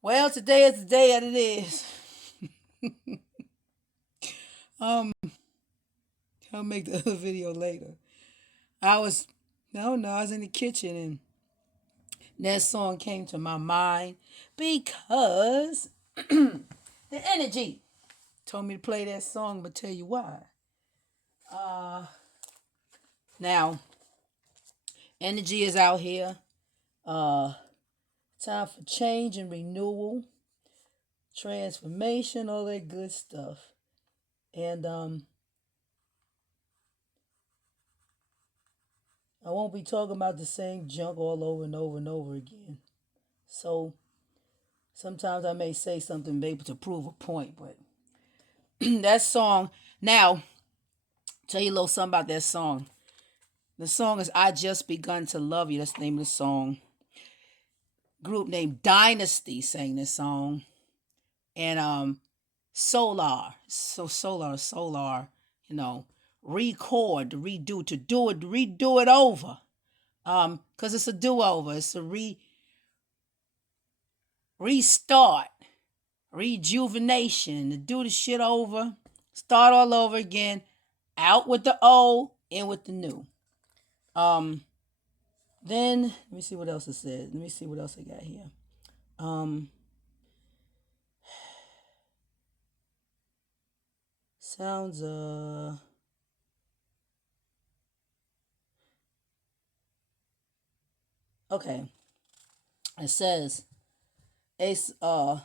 Well, today is the day that it is. um, I'll make the other video later. I was, no, no, I was in the kitchen and that song came to my mind because the energy told me to play that song. But tell you why. Uh, Now energy is out here. Uh, Time for change and renewal, transformation, all that good stuff. And I won't be talking about the same junk all over and over and over again. So sometimes I may say something maybe to prove a point, but that song, now, tell you a little something about that song. The song is I Just Begun to Love You. That's the name of the song. Group named Dynasty sang this song. And Solar, you know, record, to redo, to do it, redo it over. Because it's a do-over. It's a restart, rejuvenation, to do the shit over, start all over again, out with the old, in with the new. Um, then let me see what else it says. Let me see what else I got here. Um, Sounds okay. It says it's a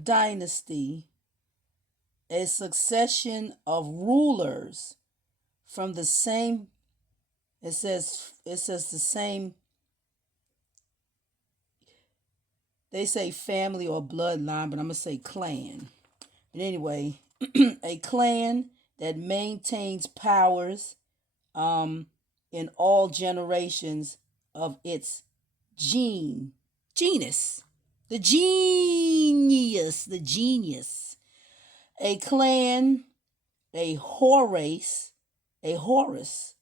dynasty, a succession of rulers from the same. It says the same. They say family or bloodline, but I'm gonna say clan. But anyway, a clan that maintains powers um, in all generations of its genus, the genius, a clan, a Horace, a Horus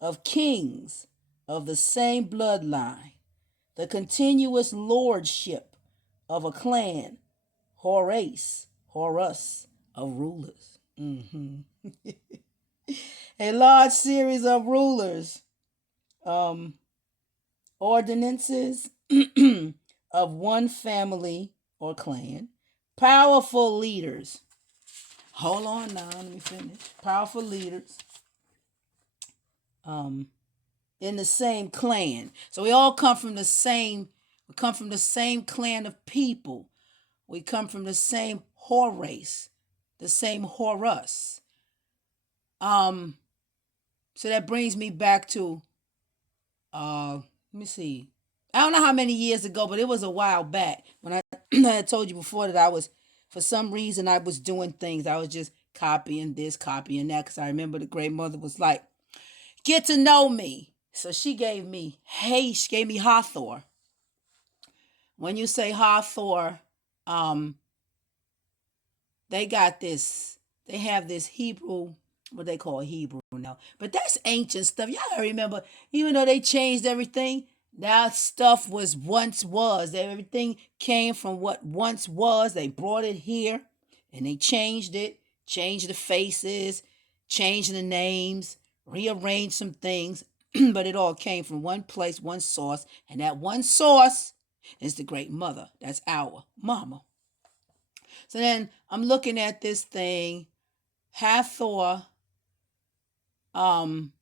of kings of the same bloodline, the continuous lordship of a clan, Horus of rulers. A large series of rulers, um, ordinances of one family or clan, powerful leaders. Hold on now, let me finish. Powerful leaders um, in the same clan. So we all come from the same. We come from the same clan of people. We come from the same Horace, the same Horus. Um, so that brings me back to let me see. I don't know how many years ago, but it was a while back when I, I told you before that I was, for some reason, I was doing things. I was just copying this, copying that, because I remember the great mother was like, get to know me. So she gave me Hathor. When you say Hathor, um, they got this, they have this Hebrew, what they call Hebrew now. But that's ancient stuff. Y'all gotta remember, even though they changed everything, that stuff was once was. Everything came from what once was. They brought it here and they changed it, changed the faces, changed the names, rearranged some things. But it all came from one place, one source. And that one source is the great mother. That's our mama. So then I'm looking at this thing, Hathor. Um,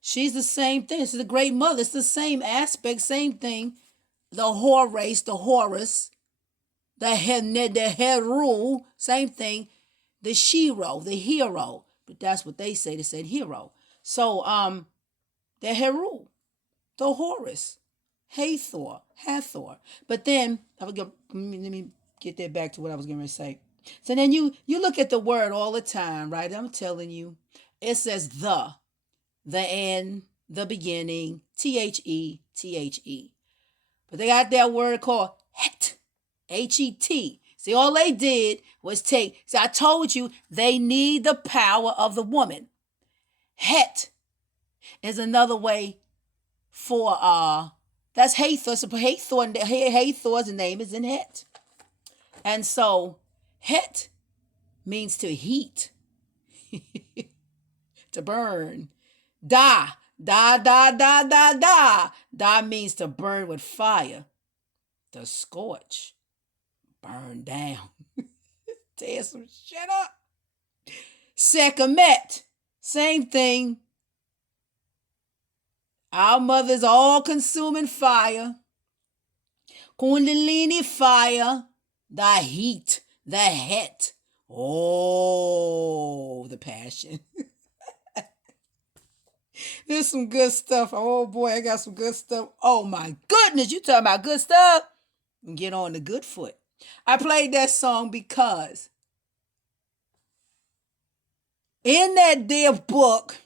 she's the same thing. She's the great mother. It's the same aspect, same thing. The Horace, the Horus, the Heru, same thing. The Shiro, the hero. But that's what they say. They said hero. So the Heru, the Horus, Hathor. But then let me get that back to what I was going to say. So then you look at the word all the time, right? I'm telling you, it says the end, the beginning, the. But they got that word called het, het. See, all they did was take. See, I told you they need the power of the woman. Het is another way for That's Hathor. So Hathor's name is in Het. And so Het means to heat, to burn. Da, da, da, da, da, da. Da means to burn with fire, to scorch, burn down. Tear some shit up. Sekhmet, same thing. Our mother's all consuming fire. Kundalini fire, the heat, the Het. Oh, the passion. There's some good stuff. Oh boy, I got some good stuff. Oh my goodness, you talking about good stuff? Get on the good foot. I played that song because in that dear book,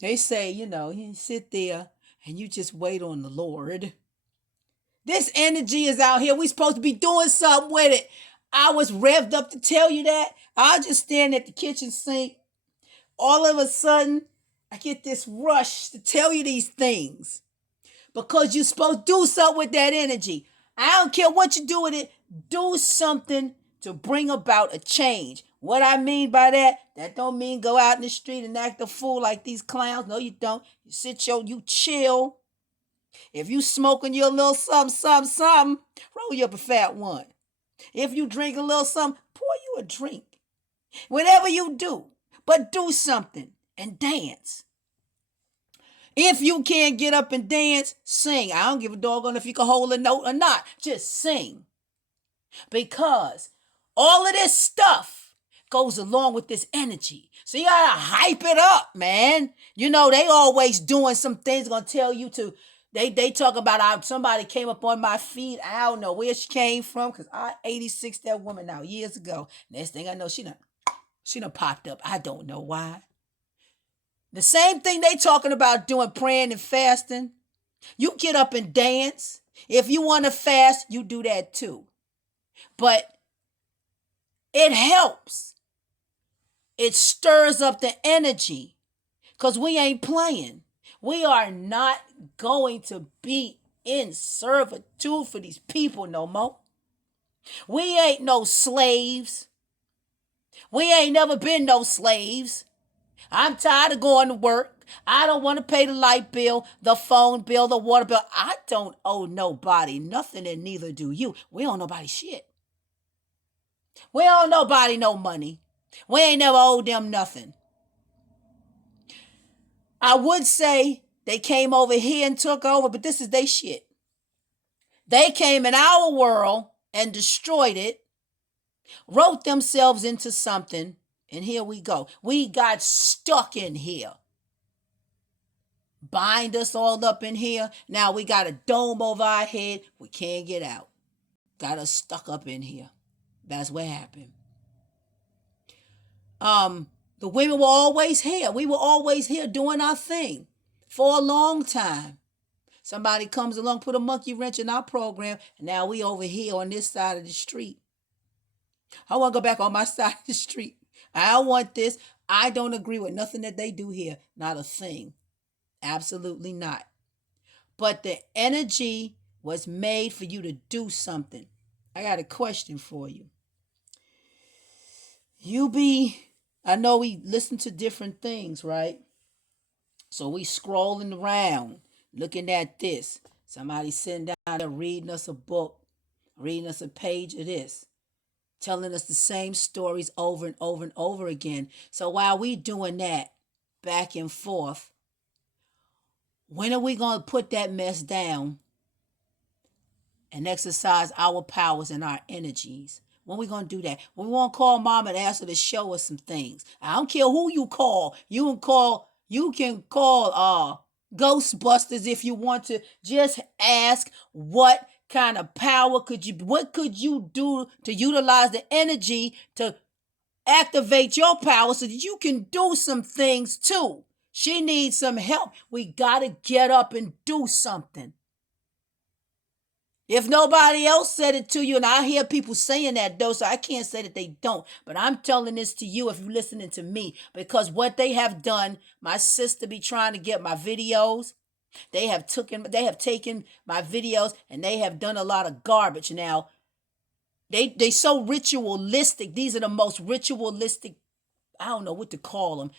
they say, you sit there and you just wait on the Lord. This energy is out here. We supposed to be doing something with it. I was revved up to tell you that. I was just standing at the kitchen sink. All of a sudden, I get this rush to tell you these things. Because you're supposed to do something with that energy. I don't care what you do with it. Do something to bring about a change. What I mean by that don't mean go out in the street and act a fool like these clowns. No, you don't. You chill. If you smoking your little something, roll you up a fat one. If you drink a little something, pour you a drink. Whatever you do, but do something and dance. If you can't get up and dance, sing. I don't give a doggone if you can hold a note or not. Just sing. Because all of this stuff goes along with this energy. So you gotta hype it up, man. They always doing some things gonna tell you to. They talk about somebody came up on my feed. I don't know where she came from because I 86 that woman now years ago. Next thing I know, she done popped up. I don't know why. The same thing they talking about doing, praying and fasting. You get up and dance. If you want to fast, you do that too. But it helps. It stirs up the energy because we ain't playing. We are not going to be in servitude for these people no more. We ain't no slaves. We ain't never been no slaves. I'm tired of going to work. I don't want to pay the light bill, the phone bill, the water bill. I don't owe nobody nothing, and neither do you. We don't owe nobody shit. We don't owe nobody no money. We ain't never owed them nothing. I would say they came over here and took over, but this is their shit. They came in our world and destroyed it, wrote themselves into something, and here we go. We got stuck in here. Bind us all up in here. Now we got a dome over our head. We can't get out. Got us stuck up in here. That's what happened. The women were always here. We were always here doing our thing for a long time. Somebody comes along, put a monkey wrench in our program, and now we over here on this side of the street. I want to go back on my side of the street. I don't want this. I don't agree with nothing that they do here. Not a thing. Absolutely not. But the energy was made for you to do something. I got a question for you. I know we listen to different things, right? So we scrolling around, looking at this. Somebody sitting down there reading us a book, reading us a page of this, telling us the same stories over and over and over again. So while we doing that back and forth, when are we going to put that mess down and exercise our powers and our energies? When we going to do that? When we want to call mom and ask her to show us some things. I don't care who you call. You can call Ghostbusters if you want to. Just ask what kind of power what could you do to utilize the energy to activate your power so that you can do some things too. She needs some help. We got to get up and do something. If nobody else said it to you, and I hear people saying that though, so I can't say that they don't, but I'm telling this to you if you're listening to me, because what they have done, my sister be trying to get my videos. They have taken my videos and they have done a lot of garbage. Now they so ritualistic. These are the most ritualistic, I don't know what to call them,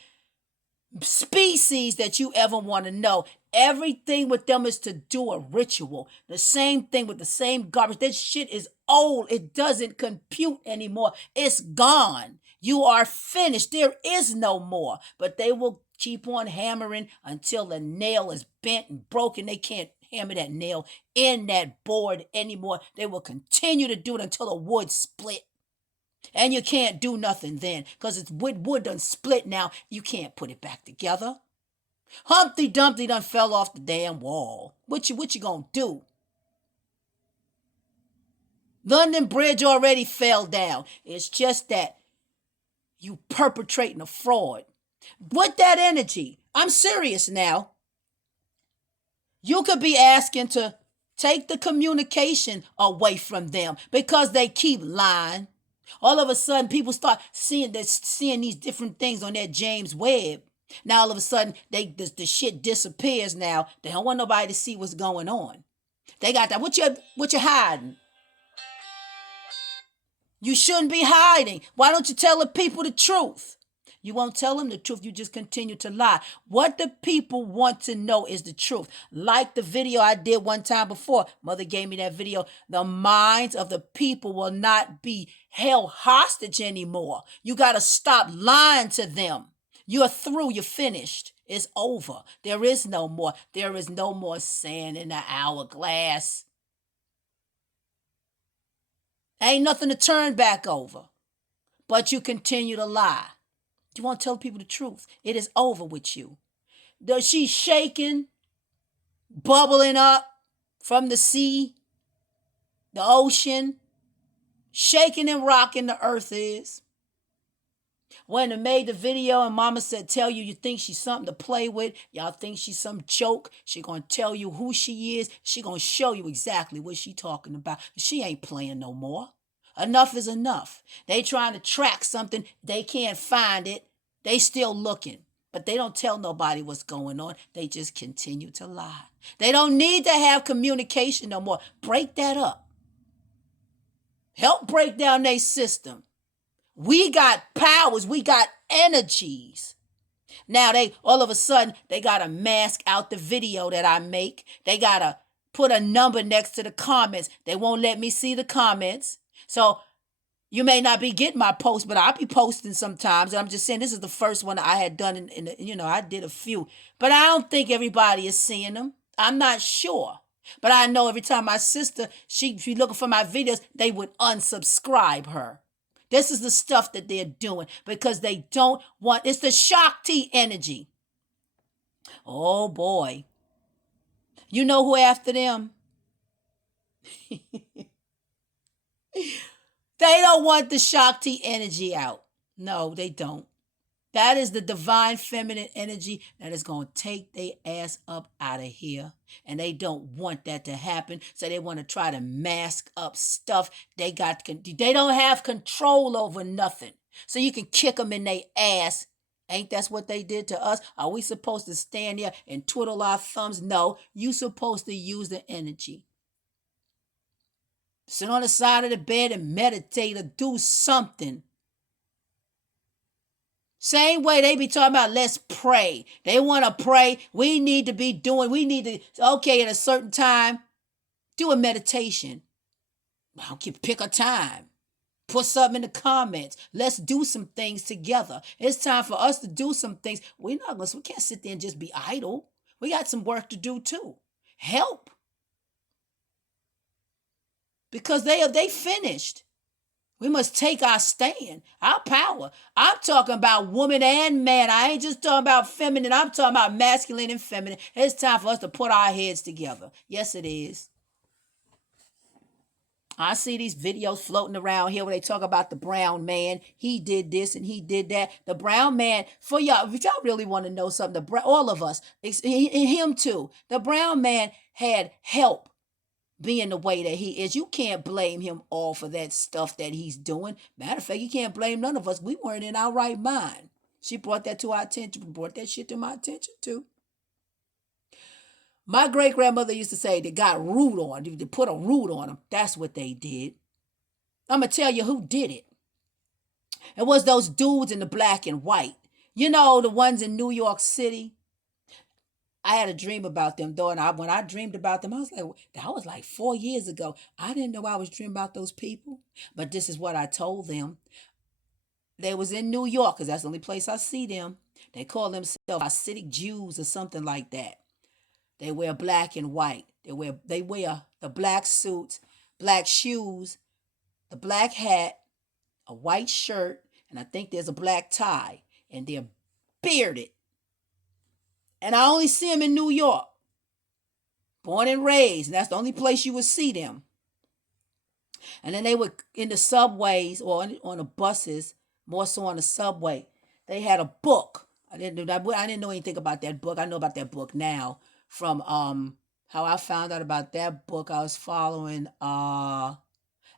species that you ever want to know. Everything with them is to do a ritual. The same thing with the same garbage. That shit is old. It doesn't compute anymore. It's gone. You are finished. There is no more. But they will keep on hammering until the nail is bent and broken. They can't hammer that nail in that board anymore. They will continue to do it until the wood split. And you can't do nothing then because it's wood done split now. You can't put it back together. Humpty Dumpty done fell off the damn wall. What you gonna do? London Bridge already fell down. It's just that you perpetrating a fraud. With that energy, I'm serious now. You could be asking to take the communication away from them because they keep lying. All of a sudden, people start seeing these different things on that James Webb. Now all of a sudden, the shit disappears. Now they don't want nobody to see what's going on. They got that. What you hiding? You shouldn't be hiding. Why don't you tell the people the truth? You won't tell them the truth. You just continue to lie. What the people want to know is the truth. Like the video I did one time before. Mother gave me that video. The minds of the people will not be held hostage anymore. You got to stop lying to them. You're through. You're finished. It's over. There is no more. There is no more sand in the hourglass. Ain't nothing to turn back over. But you continue to lie. You want to tell people the truth. It is over with you. She's shaking, bubbling up from the sea, the ocean, shaking and rocking the earth is. When I made the video and mama said, tell you think she's something to play with. Y'all think she's some joke. She gonna tell you who she is. She gonna show you exactly what she talking about. She ain't playing no more. Enough is enough. They trying to track something. They can't find it. They still looking. But they don't tell nobody what's going on. They just continue to lie. They don't need to have communication no more. Break that up. Help break down their system. We got powers. We got energies. Now they all of a sudden they gotta mask out the video that I make. They gotta put a number next to the comments. They won't let me see the comments. So you may not be getting my post, but I'll be posting sometimes. And I'm just saying this is the first one I had done I did a few. But I don't think everybody is seeing them. I'm not sure. But I know every time my sister, she looking for my videos, they would unsubscribe her. This is the stuff that they're doing because they don't want, it's the Shakti energy. Oh boy. You know who after them? They don't want the Shakti energy out. No, they don't. That is the divine feminine energy that is going to take their ass up out of here. And they don't want that to happen. So they want to try to mask up stuff. They don't have control over nothing. So you can kick them in their ass. Ain't that what they did to us? Are we supposed to stand there and twiddle our thumbs? No, you supposed to use the energy. Sit on the side of the bed and meditate or do something. Same way they be talking about, let's pray. They want to pray. We need to, okay, at a certain time, do a meditation. Pick a time. Put something in the comments. Let's do some things together. It's time for us to do some things. We can't sit there and just be idle. We got some work to do too. Help. Because they finished. We must take our stand, our power. I'm talking about woman and man. I ain't just talking about feminine. I'm talking about masculine and feminine. It's time for us to put our heads together. Yes, it is. I see these videos floating around here where they talk about the brown man. He did this and he did that. The brown man, for y'all, if y'all really want to know something, all of us, him too. The brown man had help being the way that he is. You can't blame him all for that stuff that he's doing. Matter of fact, you can't blame none of us. We weren't in our right mind. She brought that to our attention, brought that shit to my attention too. My great grandmother used to say they got root on, they put a root on them. That's what they did. I'm going to tell you who did it. It was those dudes in the black and white. You know, the ones in New York City. I had a dream about them though, and when I dreamed about them, I was like, that was like 4 years ago. I didn't know I was dreaming about those people, but this is what I told them. They was in New York, because that's the only place I see them. They call themselves Hasidic Jews or something like that. They wear black and white. They wear the black suits, black shoes, the black hat, a white shirt, and I think there's a black tie, and they're bearded. And I only see them in New York, born and raised, and that's the only place you would see them. And then they would in the subways or on the buses, more so on the subway. They had a book. I didn't know anything about that book. I know about that book now from how I found out about that book. I was following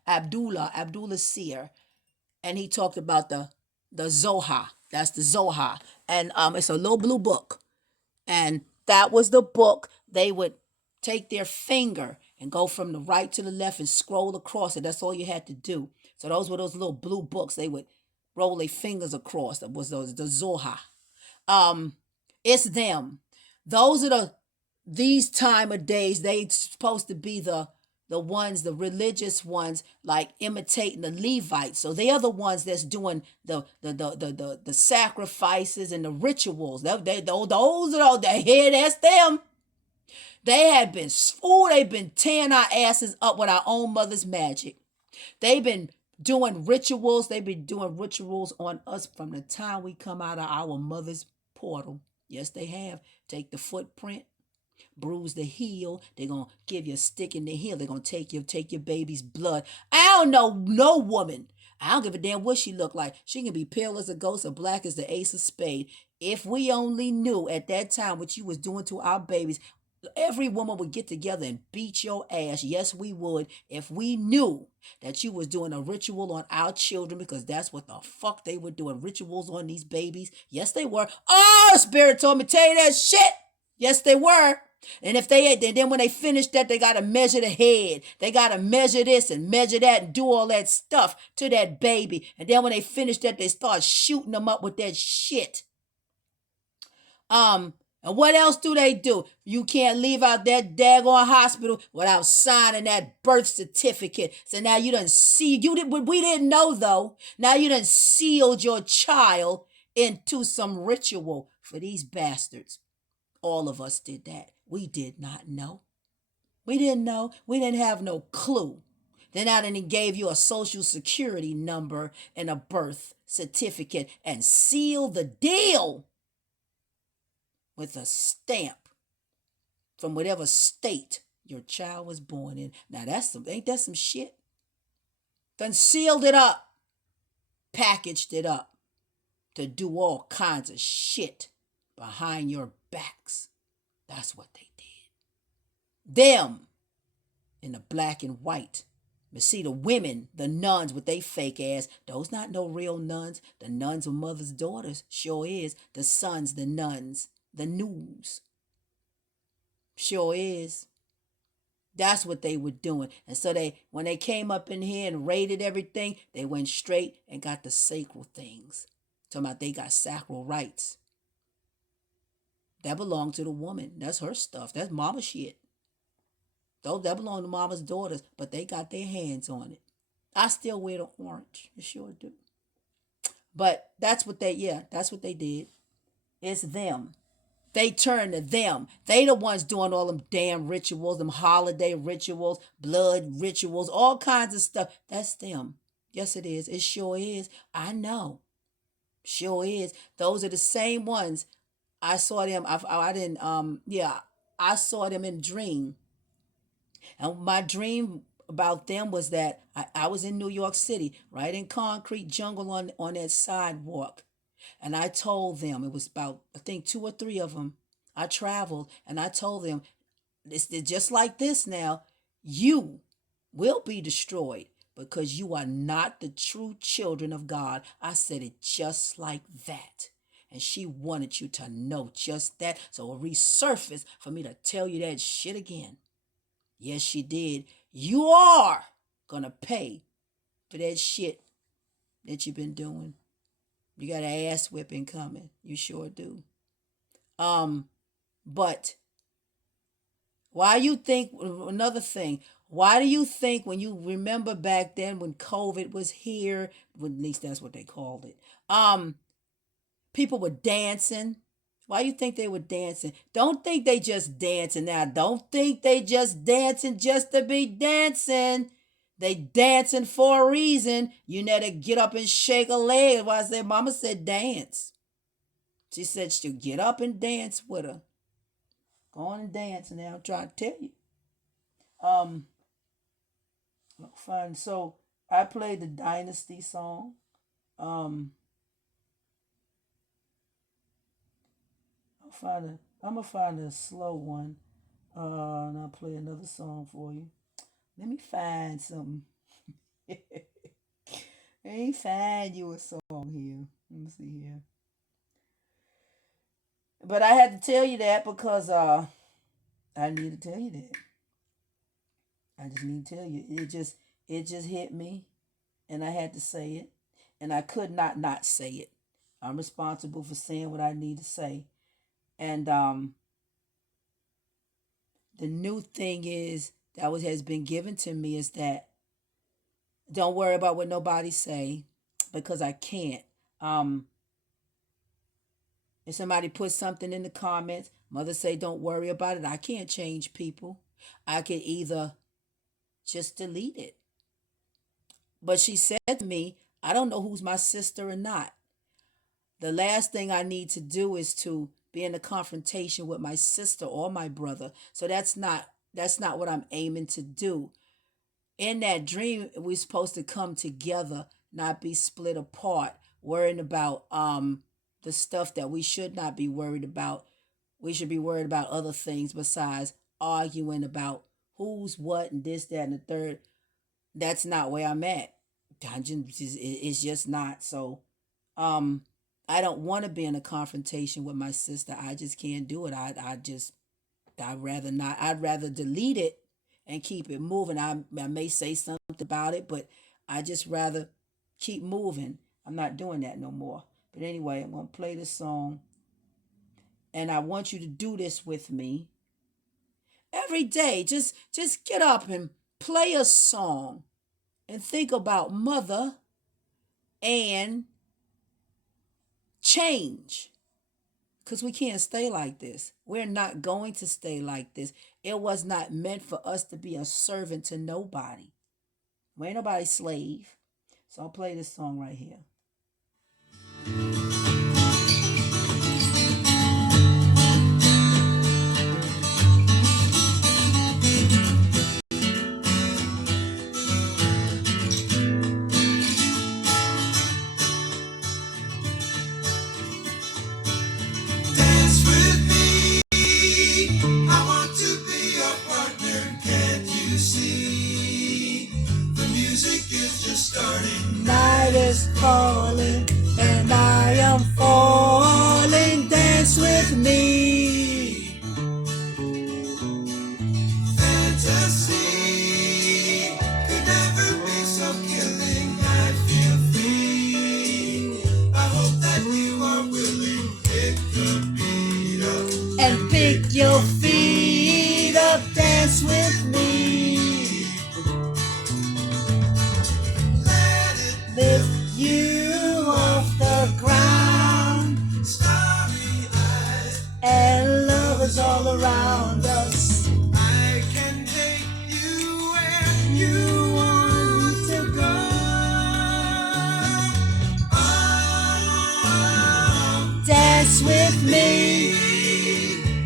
Abdullah Seer, and he talked about the Zohar. That's the Zohar, and it's a little blue book, and that was the book. They would take their finger and go from the right to the left and scroll across it. That's all you had to do. So those were those little blue books. They would roll their fingers across. That was the Zohar. Um, it's them. Those are these time of days. They supposed to be the ones, the religious ones, like imitating the Levites. So they are the ones that's doing the sacrifices and the rituals. Those are the here. That's them. They had been, ooh, they've been tearing our asses up with our own mother's magic. They've been doing rituals. They've been doing rituals on us from the time we come out of our mother's portal. Yes, they have. Take the footprint, bruise the heel. They're gonna give you a stick in the heel. They're gonna take your baby's blood. I don't know no woman. I don't give a damn what she look like. She can be pale as a ghost or black as the ace of spade. If we only knew at that time what you was doing to our babies, every woman would get together and beat your ass. Yes, we would, if we knew that you was doing a ritual on our children, because that's what the fuck they were doing, rituals on these babies. Yes, they were. Oh, Spirit told me tell you that shit. Yes, they were. And if they then when they finish that, they gotta measure the head. They gotta measure this and measure that and do all that stuff to that baby. And then when they finish that, they start shooting them up with that shit. And what else do they do? You can't leave out that daggone hospital without signing that birth certificate. So now you done see you did we didn't know though. Now you done sealed your child into some ritual for these bastards. All of us did that. We did not know. We didn't know. We didn't have no clue. Then I didn't gave you a social security number and a birth certificate and sealed the deal with a stamp from whatever state your child was born in. Now ain't that some shit? Then sealed it up, packaged it up to do all kinds of shit behind your backs. That's what they did. Them in the black and white. But see, the women, the nuns with they fake ass, those not no real nuns. The nuns were mother's daughters, sure is. The sons, the nuns, the news, sure is. That's what they were doing. And so when they came up in here and raided everything, they went straight and got the sacral things. Talking about they got sacral rights. That belonged to the woman. That's her stuff. That's mama shit. Those that belong to mama's daughters, but they got their hands on it. I still wear the orange. I sure do. But that's what they did. It's them. They turn to them. They the ones doing all them damn rituals, them holiday rituals, blood rituals, all kinds of stuff. That's them. Yes, it is. It sure is. I know. Sure is. Those are the same ones. I saw them. I didn't. Yeah. I saw them in dream. And my dream about them was that I was in New York City, right in concrete jungle on that sidewalk. And I told them, it was about, I think, two or three of them. I traveled and I told them, it's just like this now. You will be destroyed because you are not the true children of God. I said it just like that. And she wanted you to know just that. So it resurfaced for me to tell you that shit again. Yes, she did. You are gonna pay for that shit that you've been doing. You got an ass whipping coming. You sure do. But why you think another thing? Why do you think when you remember back then when COVID was here, well, at least that's what they called it. People were dancing. Why you think they were dancing? Don't think they just dancing now. Don't think they just dancing just to be dancing. They dancing for a reason. You know to get up and shake a leg. Why I said mama said dance. She said she'll get up and dance with her. Go on and dance now. I'm trying to tell you. Um Fun. So I played the Dynasty song. Um I'm gonna find a slow one. And I'll play another song for you. Let me find something. Let me find you a song here. Let me see here. But I had to tell you that because I need to tell you that. I just need to tell you. It just hit me and I had to say it. And I could not say it. I'm responsible for saying what I need to say. And the new thing is that what has been given to me is that don't worry about what nobody say because I can't. If somebody puts something in the comments, mother say don't worry about it. I can't change people. I could either just delete it. But she said to me, I don't know who's my sister or not. The last thing I need to do is to be in a confrontation with my sister or my brother. So that's not what I'm aiming to do. In that dream, we're supposed to come together, not be split apart, worrying about the stuff that we should not be worried about. We should be worried about other things besides arguing about who's what and this, that, and the third. That's not where I'm at. Dungeon is just not. So I don't want to be in a confrontation with my sister. I just can't do it. I'd rather not. I'd rather delete it and keep it moving. I may say something about it, but I just rather keep moving. I'm not doing that no more. But anyway, I'm going to play this song. And I want you to do this with me. Every day, just get up and play a song and think about mother and change. Because we can't stay like this. We're not going to stay like this. It was not meant for us to be a servant to nobody. We ain't nobody's slave. So I'll play this song right here. Night is falling and I am falling. Dance with me. Fantasy could never be so killing. I feel free. I hope that you are willing. Pick the beat up and pick your feet up. Dance with me. Lift you off the ground. Starry eyes and lovers all around us. I can take you where you want to go. Oh, dance with me.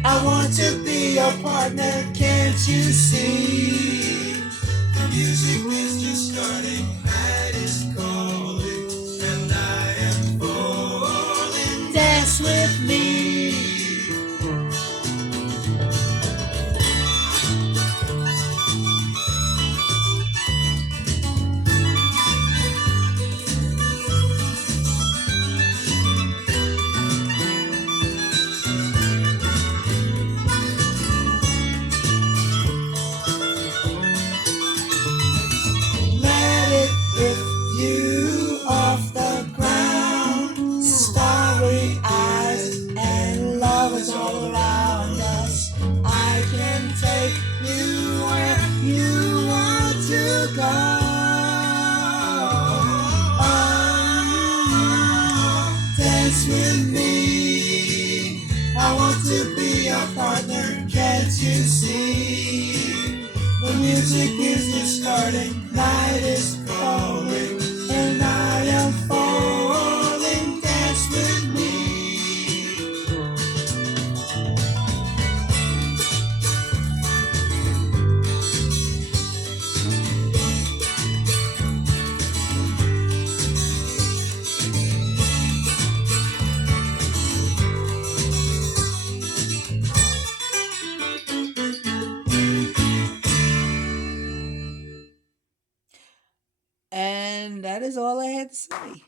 I want to be your partner. Can't you see? The music is just starting. Night is calling, and I am falling. Dance with me. Dance with me. I want to be your partner. Can't you see? The music is just starting. Night is falling, and I am falling. Dance with me. And that is all I had to say.